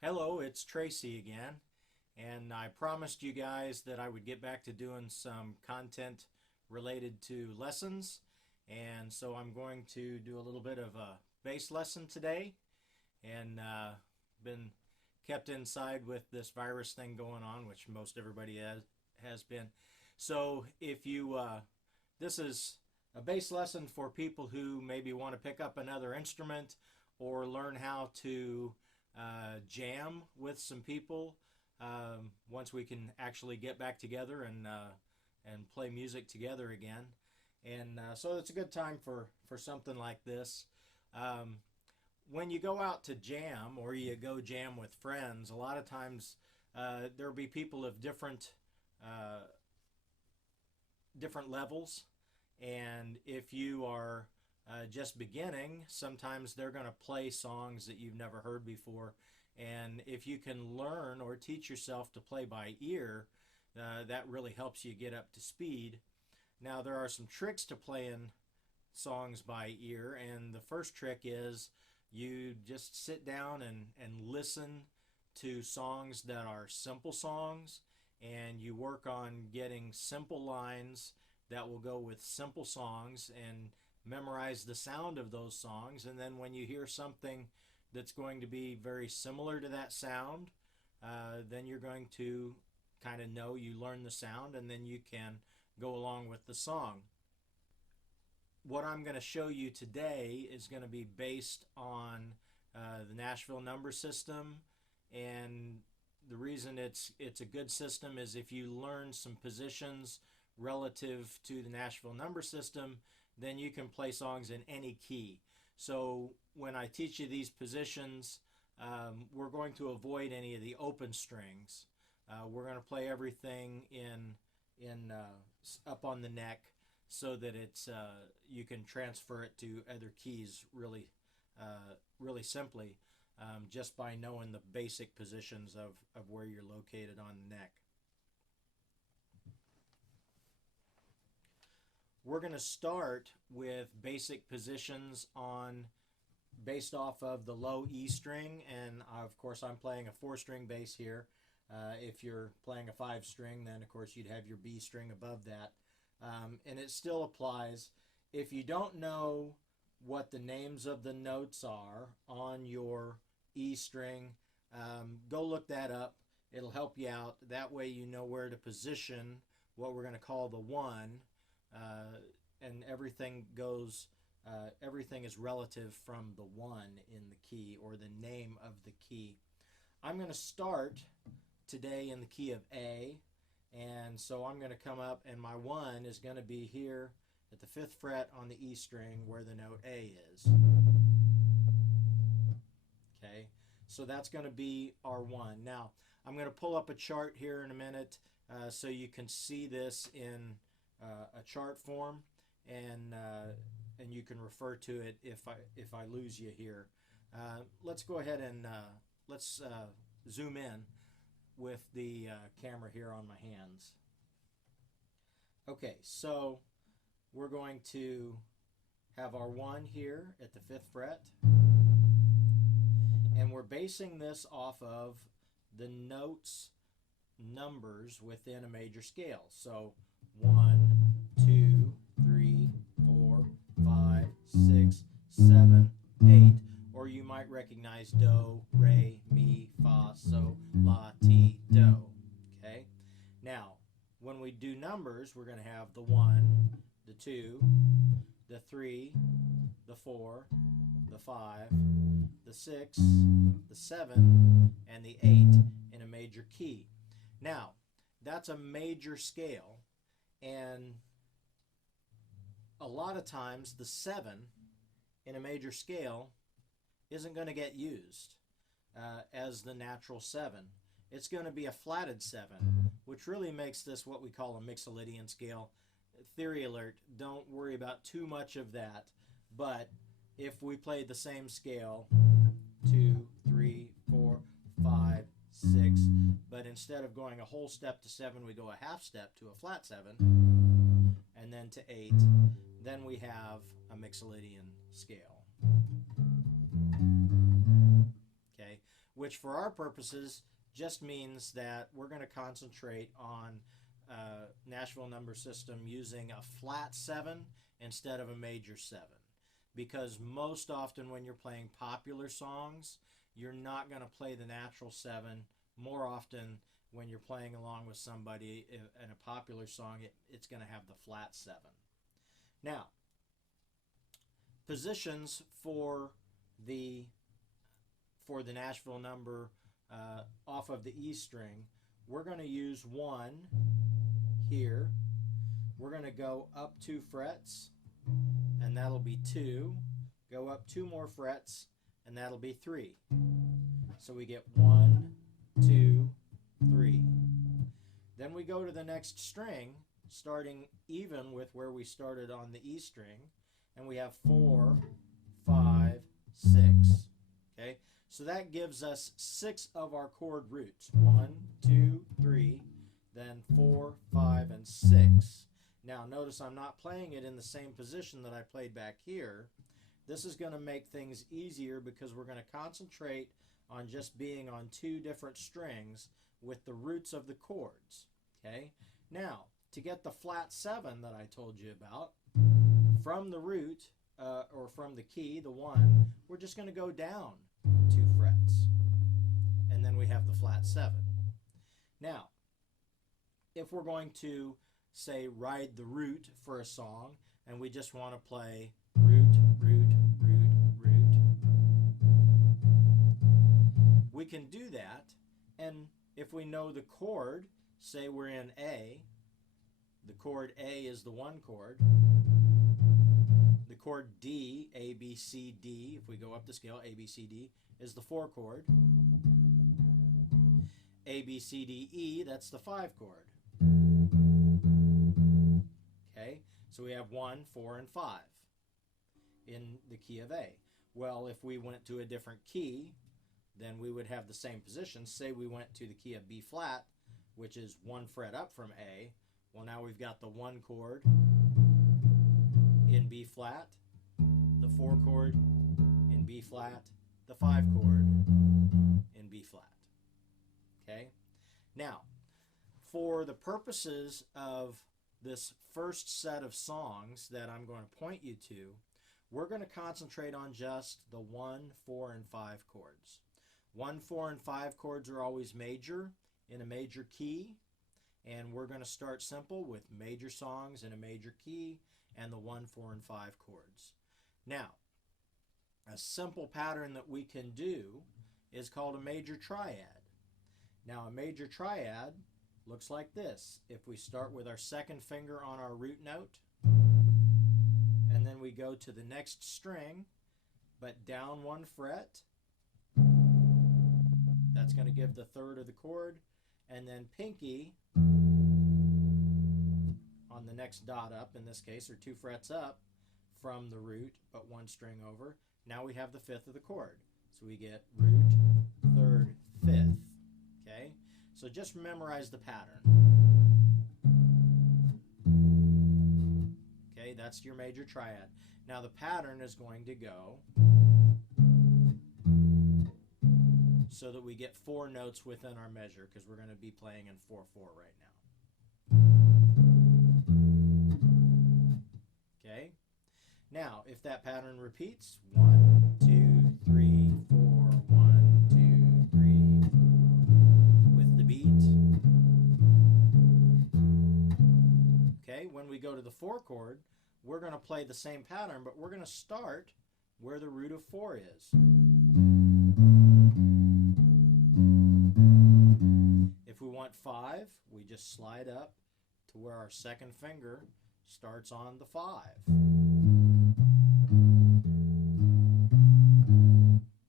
Hello, it's Tracy again, and I promised you guys that I would get back to doing some content related to lessons, and so I'm going to do a little bit of a bass lesson today, and been kept inside with this virus thing going on, which most everybody has been. So if you, this is a bass lesson for people who maybe want to pick up another instrument or learn how to jam with some people once we can actually get back together and play music together again. And so it's a good time for something like this. When you go out to jam or you go jam with friends, a lot of times there'll be people of different levels, and if you are just beginning, sometimes they're going to play songs that you've never heard before. And if you can learn or teach yourself to play by ear, that really helps you get up to speed. Now, there are some tricks to playing songs by ear, and the first trick is you just sit down and listen to songs that are simple songs, and you work on getting simple lines that will go with simple songs and memorize the sound of those songs. And then when you hear something that's going to be very similar to that sound, then you're going to kind of know you learn the sound, and then you can go along with the song. What I'm going to show you today is going to be based on the Nashville Number System, and the reason it's a good system is if you learn some positions relative to the Nashville Number System, then you can play songs in any key. So when I teach you these positions, we're going to avoid any of the open strings. We're going to play everything in up on the neck, so that it's you can transfer it to other keys really simply, just by knowing the basic positions of where you're located on the neck. We're going to start with basic positions based off of the low E string, and of course I'm playing a 4-string bass here. If you're playing a 5-string, then of course you'd have your B string above that, and it still applies. If you don't know what the names of the notes are on your E string, go look that up. It'll help you out. That way you know where to position what we're going to call the 1. And everything is relative from the 1 in the key, or the name of the key. I'm going to start today in the key of A, and so I'm going to come up, and my 1 is going to be here at the 5th fret on the E string where the note A is. Okay, so that's going to be our 1. Now, I'm going to pull up a chart here in a minute so you can see this in a chart form, and you can refer to it if I lose you here. Let's go ahead and let's zoom in with the camera here on my hands. Okay, so we're going to have our 1 here at the 5th fret, and we're basing this off of the notes numbers within a major scale. So 1, 2, 3, 4, 5, 6, 7, 8, or you might recognize do, re, mi, fa, so, la, ti, do. Okay? Now, when we do numbers, we're going to have the 1, the 2, the 3, the 4, the 5, the 6, the 7, and the 8 in a major key. Now, that's a major scale, and a lot of times the 7 in a major scale isn't going to get used as the natural 7. It's going to be a flatted 7, which really makes this what we call a Mixolydian scale. Theory alert, don't worry about too much of that, but if we played the same scale, 2, 3, 4, 5, 6, but instead of going a whole step to 7, we go a half step to a flat 7, and then to 8, then we have a Mixolydian scale. Okay, which for our purposes just means that we're going to concentrate on Nashville Number System using a flat 7 instead of a major 7. Because most often when you're playing popular songs, you're not going to play the natural 7. More often when you're playing along with somebody in a popular song, it's going to have the flat 7. Now, positions for the Nashville number off of the E string, we're going to use 1 here. We're going to go up 2 frets, and that'll be 2. Go up 2 more frets, and that'll be 3. So we get 1, 2, 3. Then we go to the next string, starting even with where we started on the E string, and we have 4, 5, 6. Okay, so that gives us 6 of our chord roots. 1, 2, 3, then 4, 5, and 6. Now notice I'm not playing it in the same position that I played back here. This is going to make things easier because we're going to concentrate on just being on 2 different strings with the roots of the chords. Okay, now to get the flat 7 that I told you about, from the root or from the key, the 1, we're just going to go down 2 frets, and then we have the flat 7. Now, if we're going to, say, ride the root for a song, and we just want to play root, root, root, root, we can do that, and if we know the chord, say we're in A, the chord A is the 1 chord, the chord D, A, B, C, D, if we go up the scale, A, B, C, D, is the 4 chord. A, B, C, D, E, that's the 5 chord. Okay, so we have 1, 4, and 5 in the key of A. Well, if we went to a different key, then we would have the same position. Say we went to the key of B flat, which is 1 fret up from A. Well, now we've got the 1 chord in B flat, the 4 chord in B flat, the 5 chord in B flat. Okay? Now, for the purposes of this first set of songs that I'm going to point you to, we're going to concentrate on just the 1, 4, and 5 chords. 1, 4, and 5 chords are always major in a major key, and we're going to start simple with major songs in a major key and the 1, 4, and 5 chords. Now, a simple pattern that we can do is called a major triad. Now, a major triad looks like this. If we start with our 2nd finger on our root note, and then we go to the next string, but down 1 fret, that's going to give the 3rd of the chord, and then pinky on the next dot up, in this case, or 2 frets up from the root, but 1 string over. Now we have the 5th of the chord. So we get root, 3rd, 5th. Okay? So just memorize the pattern. Okay, that's your major triad. Now the pattern is going to go so that we get 4 notes within our measure, because we're going to be playing in 4/4 right now. Okay? Now, if that pattern repeats, 1, 2, 3, 4, 1, 2, 3, with the beat. Okay, when we go to the 4 chord, we're going to play the same pattern, but we're going to start where the root of 4 is. If we want 5, we just slide up to where our 2nd finger starts on the 5.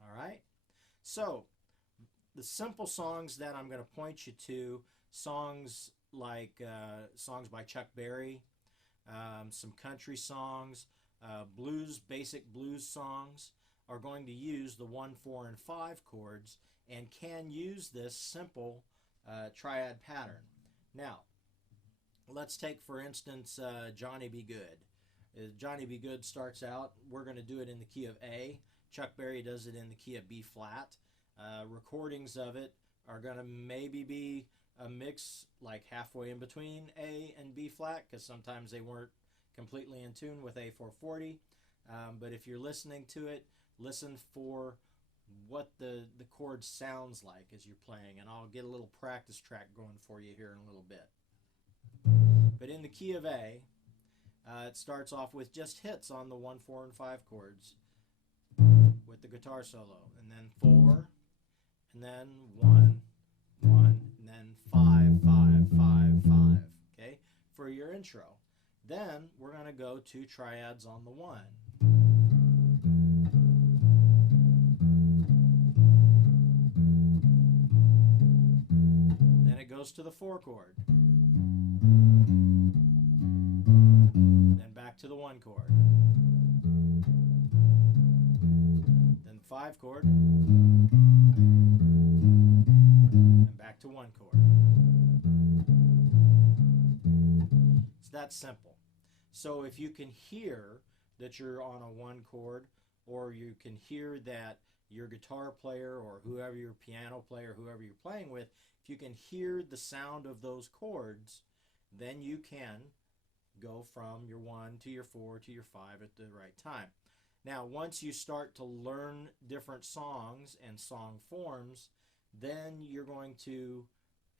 All right? So, the simple songs that I'm going to point you to, songs like songs by Chuck Berry, some country songs, blues, basic blues songs, are going to use the 1, 4, and 5 chords and can use this simple triad pattern. Now, let's take, for instance, Johnny Be Good. Johnny Be Good starts out, we're going to do it in the key of A. Chuck Berry does it in the key of B flat. Recordings of it are going to maybe be a mix like halfway in between A and B flat, because sometimes they weren't completely in tune with A440. But if you're listening to it, listen for what the chord sounds like as you're playing, and I'll get a little practice track going for you here in a little bit. But in the key of A, it starts off with just hits on the 1, 4, and 5 chords with the guitar solo, and then 4, and then 1, 1, and then 5, 5, 5, 5. Okay, for your intro. Then we're going to go to triads on the 1. Then it goes to the 4 chord. Then back to the 1 chord. Then the 5 chord. And back to 1 chord. It's that simple. So if you can hear that you're on a 1 chord, or you can hear that your guitar player or whoever your piano player, whoever you're playing with, if you can hear the sound of those chords, then you can go from your 1 to your 4 to your 5 at the right time. Now, once you start to learn different songs and song forms, then you're going to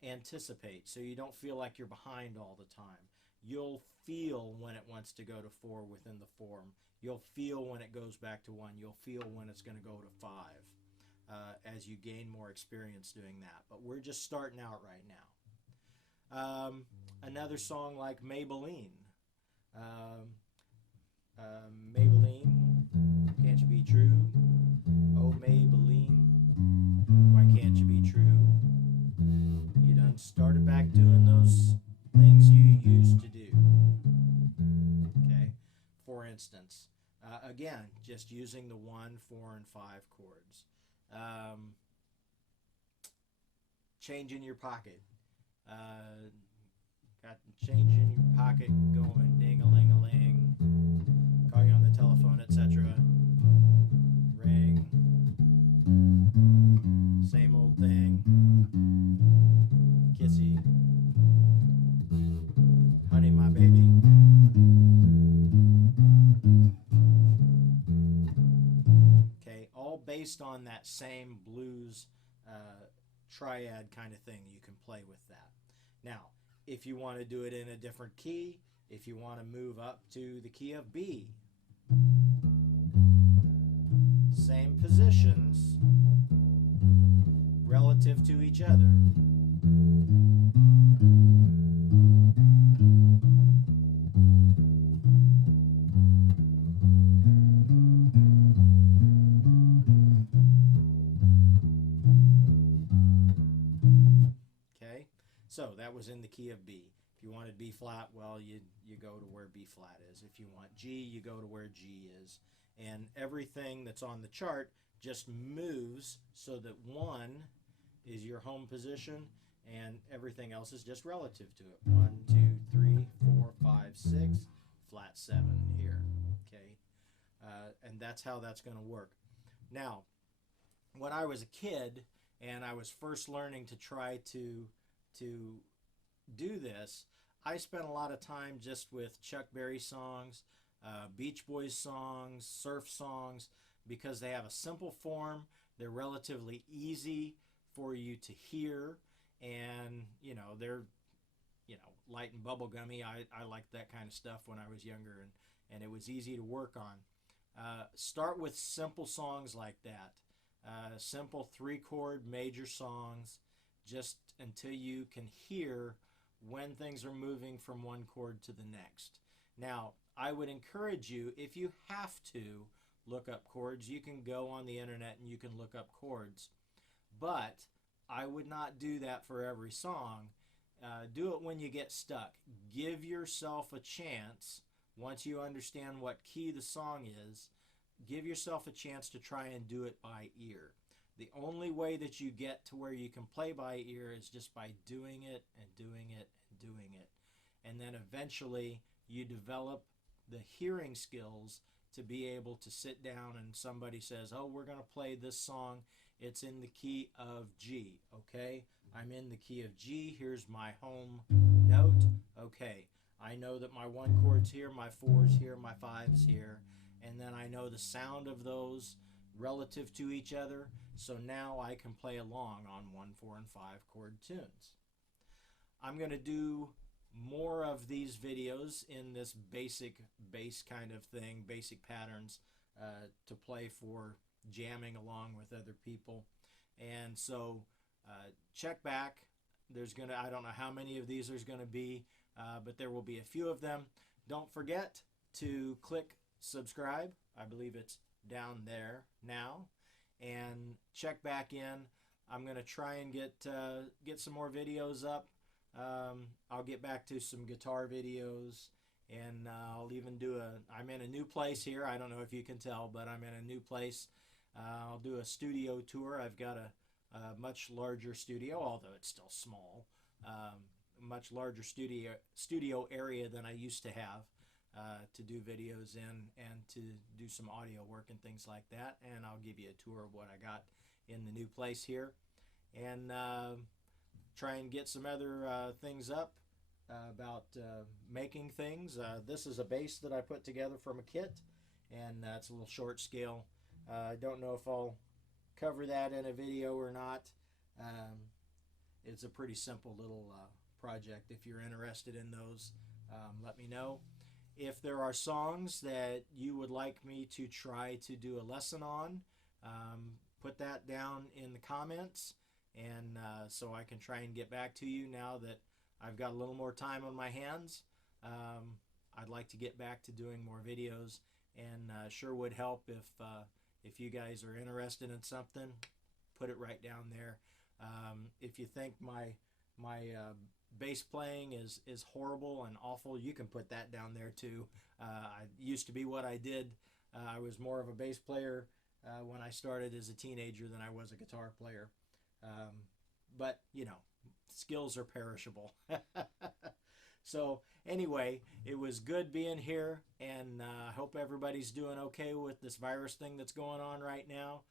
anticipate, so you don't feel like you're behind all the time. You'll feel when it wants to go to 4 within the form. You'll feel when it goes back to 1. You'll feel when it's going to go to 5 as you gain more experience doing that. But we're just starting out right now. Another song like Maybelline. Maybelline, can't you be true? Oh, Maybelline, why can't you be true? You done started back doing those things you used to do. Okay, for instance, again, just using the 1, 4, and 5 chords. Change in your pocket. Got change in your pocket going ding-a-ling-a-ling. Call you on the telephone, etc. Ring. Same old thing. Kissy. Honey, my baby. Okay, all based on that same blues triad kind of thing. You can play with that. Now, if you want to do it in a different key, if you want to move up to the key of B, same positions relative to each other. Okay, so that was in the key of B. If you wanted B flat, well, you go to where B flat is. If you want G, you go to where G is. And everything that's on the chart just moves so that 1 is your home position and everything else is just relative to it. 1, 2, 3, 4, 5, 6, flat 7 here. Okay, and that's how that's going to work. Now, when I was a kid and I was first learning to try to do this, I spent a lot of time just with Chuck Berry songs, Beach Boys songs, surf songs, because they have a simple form. They're relatively easy for you to hear, and they're light and bubblegummy. I liked that kind of stuff when I was younger, and it was easy to work on. Start with simple songs like that, simple 3-chord major songs, just until you can hear when things are moving from one chord to the next. Now, I would encourage you, if you have to look up chords, you can go on the internet and you can look up chords. But I would not do that for every song. Do it when you get stuck. Give yourself a chance, once you understand what key the song is, give yourself a chance to try and do it by ear. The only way that you get to where you can play by ear is just by doing it and doing it and doing it. And then eventually you develop the hearing skills to be able to sit down and somebody says, oh, we're going to play this song it's in the key of G, okay? I'm in the key of G. Here's my home note. Okay, I know that my 1 chord's here, my 4's here, my 5's here, and then I know the sound of those relative to each other, so now I can play along on 1, 4, and 5 chord tunes. I'm going to do more of these videos in this basic bass kind of thing, basic patterns to play for jamming along with other people. And so check back. There's gonna, I don't know how many of these there's gonna be, but there will be a few of them. Don't forget to click subscribe. I believe it's down there now. And check back in. I'm gonna try and get some more videos up. I'll get back to some guitar videos, and I'll even do I'm in a new place here. I don't know if you can tell, but I'm in a new place. I'll do a studio tour. I've got a much larger studio, although it's still small. Much larger studio area than I used to have to do videos in and to do some audio work and things like that. And I'll give you a tour of what I got in the new place here, and try and get some other things up about making things. This is a bass that I put together from a kit, and it's a little short scale. I don't know if I'll cover that in a video or not. It's a pretty simple little project. If you're interested in those, let me know. If there are songs that you would like me to try to do a lesson on, put that down in the comments, and so I can try and get back to you now that I've got a little more time on my hands. I'd like to get back to doing more videos, and sure would help if you guys are interested in something, put it right down there. If you think my bass playing is horrible and awful, you can put that down there too. I used to be what I did. I was more of a bass player when I started as a teenager than I was a guitar player. But, you know, skills are perishable. So anyway, it was good being here, and I hope everybody's doing okay with this virus thing that's going on right now.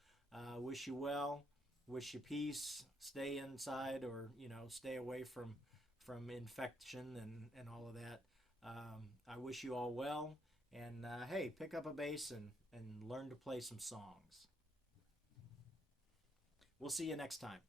Wish you well, wish you peace, stay inside, or, you know, stay away from infection and all of that. I wish you all well, and hey, pick up a bass and learn to play some songs. We'll see you next time.